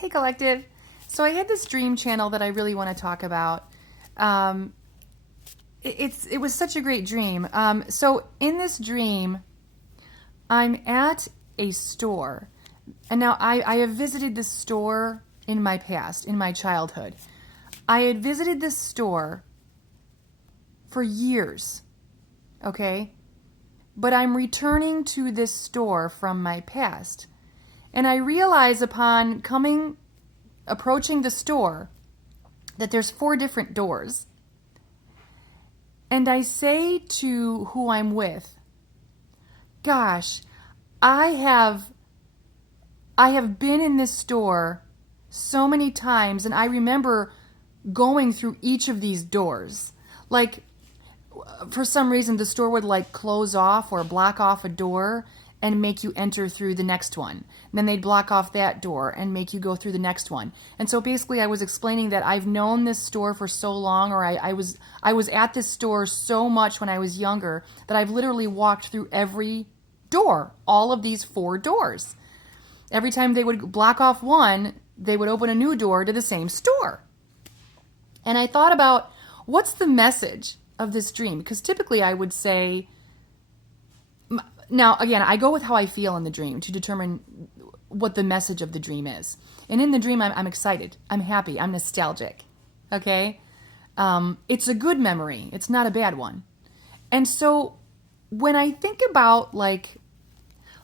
Hey, collective. So I had this dream channel that I really want to talk about. Um, it was such a great dream. So in this dream, I'm at a store, and now I have visited this store in my past, in my childhood. I had visited this store for years, okay? But I'm returning to this store from my past. And I realize upon approaching the store that there's 4 different doors. And I say to who I'm with, gosh, I have been in this store so many times, and I remember going through each of these doors. Like, for some reason, the store would like close off or block off a door and make you enter through the next one. And then they'd block off that door and make you go through the next one. And so basically I was explaining that I've known this store for so long, or I was at this store so much when I was younger that I've literally walked through every door, all of these 4 doors. Every time they would block off one, they would open a new door to the same store. And I thought about, what's the message of this dream? Because typically I would say, now again, I go with how I feel in the dream to determine what the message of the dream is. And in the dream, I'm excited, I'm happy, I'm nostalgic. Okay? It's a good memory, it's not a bad one. And so when I think about, like,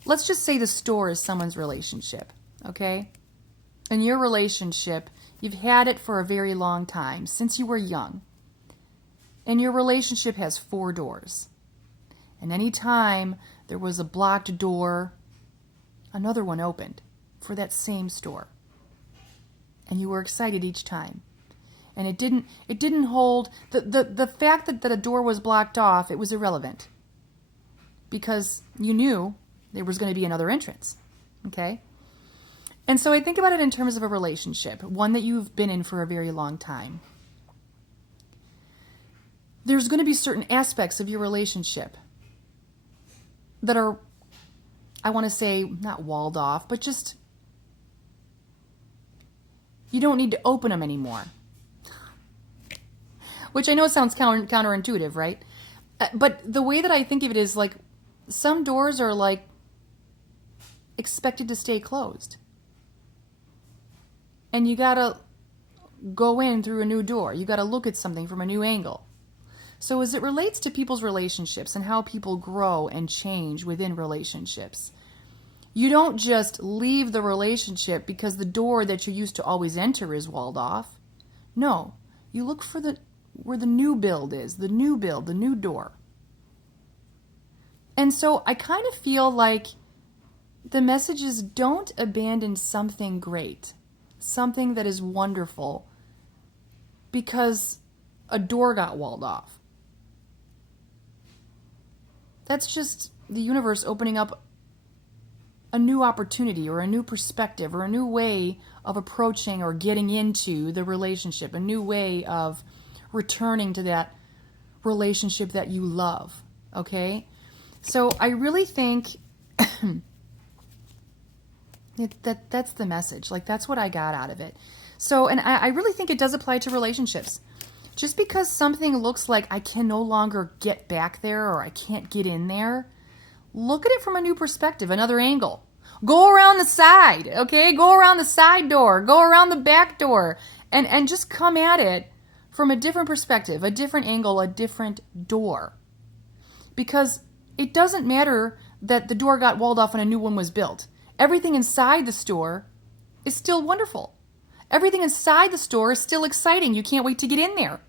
let's just say the store is someone's relationship, okay? And your relationship, you've had it for a very long time, since you were young. And your relationship has 4 doors. And any time there was a blocked door, another one opened for that same store. And you were excited each time. And it didn't hold, the fact that a door was blocked off, it was irrelevant. Because you knew there was going to be another entrance. Okay? And so I think about it in terms of a relationship, one that you've been in for a very long time. There's going to be certain aspects of your relationship that are, I want to say, not walled off, but just, you don't need to open them anymore. Which I know sounds counterintuitive, right? But the way that I think of it is, like, some doors are like expected to stay closed. And you gotta go in through a new door. You gotta look at something from a new angle. So as it relates to people's relationships and how people grow and change within relationships, you don't just leave the relationship because the door that you used to always enter is walled off. No, you look for where the new build is, the new door. And so I kind of feel like the message is, don't abandon something great, something that is wonderful, because a door got walled off. That's just the universe opening up a new opportunity or a new perspective or a new way of approaching or getting into the relationship, a new way of returning to that relationship that you love, okay? So I really think that's the message. Like, that's what I got out of it. So, and I really think it does apply to relationships. Just because something looks like I can no longer get back there or I can't get in there, look at it from a new perspective, another angle. Go around the side, okay? Go around the side door, go around the back door, and just come at it from a different perspective, a different angle, a different door. Because it doesn't matter that the door got walled off and a new one was built. Everything inside the store is still wonderful. Everything inside the store is still exciting. You can't wait to get in there.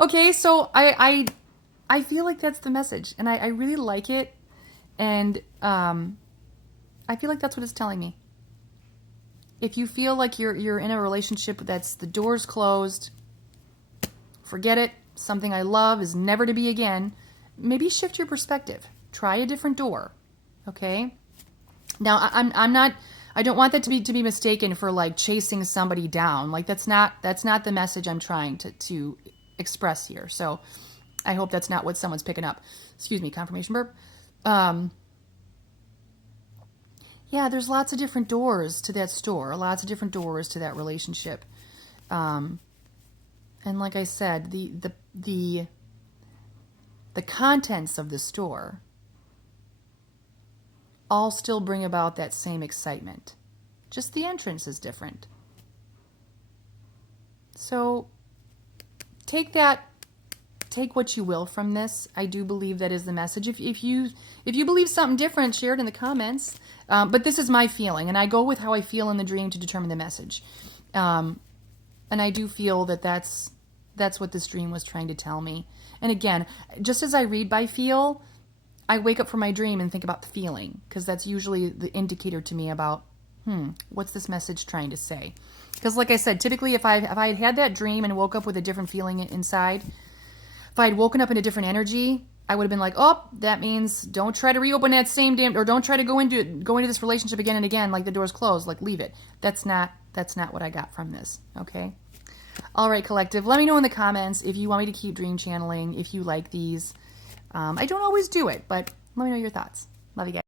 Okay, so I feel like that's the message, and I really like it, and I feel like that's what it's telling me. If you feel like you're in a relationship that's the door's closed, forget it. Something I love is never to be again. Maybe shift your perspective. Try a different door. Okay? Now I'm not. I don't want that to be mistaken for like chasing somebody down. Like that's not the message I'm trying to express here. So I hope that's not what someone's picking up. Excuse me, confirmation burp. yeah, there's lots of different doors to that store, lots of different doors to that relationship. And like I said, the contents of the store all still bring about that same excitement. Just the entrance is different. So take what you will from this. I do believe that is the message. If you believe something different, share it in the comments. But this is my feeling, and I go with how I feel in the dream to determine the message. And I do feel that that's what this dream was trying to tell me. And again, just as I read by feel, I wake up from my dream and think about the feeling, because that's usually the indicator to me about, what's this message trying to say? Because like I said, typically if I had that dream and woke up with a different feeling inside, if I had woken up in a different energy, I would have been like, oh, that means don't try to reopen that same damn, or don't try to go into this relationship again and again, like the door's closed, like leave it. That's not what I got from this, okay? All right, collective, let me know in the comments if you want me to keep dream channeling, if you like these. I don't always do it, but let me know your thoughts. Love you guys.